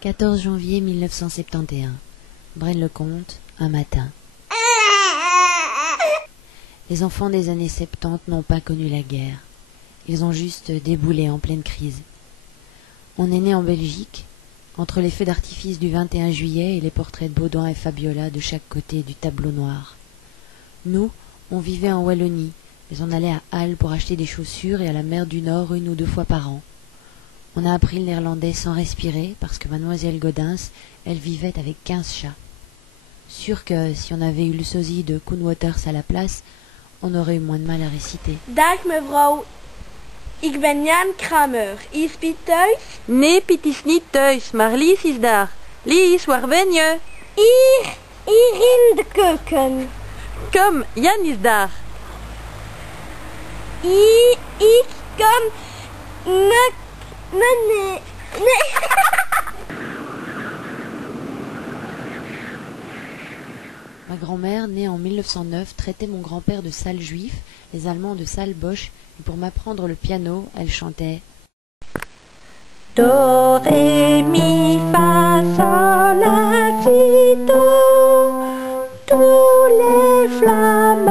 14 janvier 1971. Braine-le-Comte, un matin. Les enfants des années 70 n'ont pas connu la guerre. Ils ont juste déboulé en pleine crise. On est né en Belgique, entre les feux d'artifice du 21 juillet et les portraits de Baudouin et Fabiola de chaque côté du tableau noir. Nous, on vivait en Wallonie, mais on allait à Halle pour acheter des chaussures et à la mer du Nord 1 ou 2 fois par an. On a appris le néerlandais sans respirer parce que mademoiselle Gaudens, elle vivait avec 15 chats. Sûr que si on avait eu le sosie de Koen Waters à la place, on aurait eu moins de mal à réciter. Dag mevrouw, ik ben Jan Kramer. Is Piet thuis? Nee, Piet is niet thuis, maar Lies is daar. Lies, waar ben je? Hier in de keuken. Kom, Jan is daar. Ik kom... Nee. Ma grand-mère, née en 1909, traitait mon grand-père de sale juif, les Allemands de sale boche, et pour m'apprendre le piano, elle chantait Do, ré, mi, fa, sol, la, si, do. Tous les flammes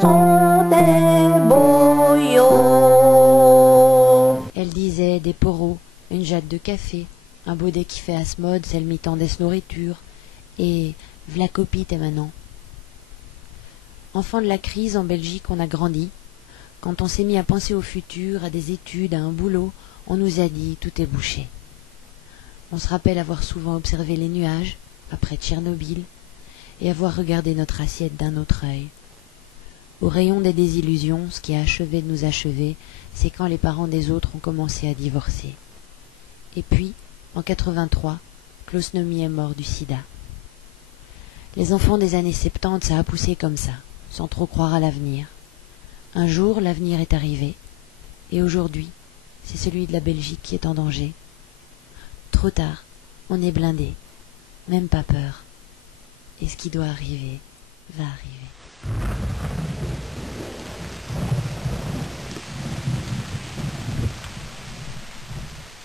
sont des boyaux. Elle disait des poros, une jatte de café, un baudet qui fait asmode, celle mi-tendait nourriture, et v'la copie t'es maintenant. Enfant de la crise, en Belgique, on a grandi. Quand on s'est mis à penser au futur, à des études, à un boulot, on nous a dit tout est bouché. On se rappelle avoir souvent observé les nuages, après Tchernobyl, et avoir regardé notre assiette d'un autre œil. Au rayon des désillusions, ce qui a achevé de nous achever, c'est quand les parents des autres ont commencé à divorcer. Et puis, en 83, Klaus Nomi est mort du sida. Les enfants des années 70, ça a poussé comme ça, sans trop croire à l'avenir. Un jour, l'avenir est arrivé, et aujourd'hui, c'est celui de la Belgique qui est en danger. Trop tard, on est blindé, même pas peur. Et ce qui doit arriver, va arriver.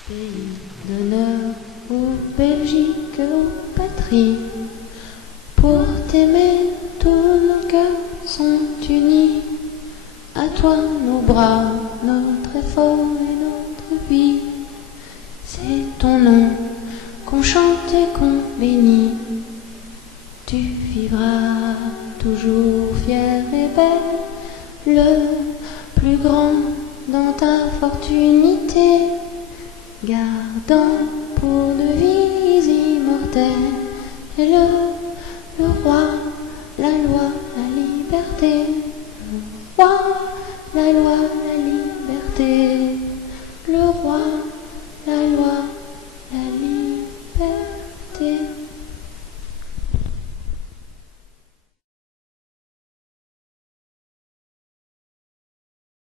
Pays d'honneur aux Belgique, aux patries, pour t'aimer, tous nos cœurs sont unis. À toi nos bras, notre effort et notre vie. C'est ton nom qu'on chante et qu'on bénit. Tu vivras toujours fière et belle, le plus grand dans ta fortunité, gardant pour devise immortelle et le roi, la loi, la liberté. Le roi, la loi,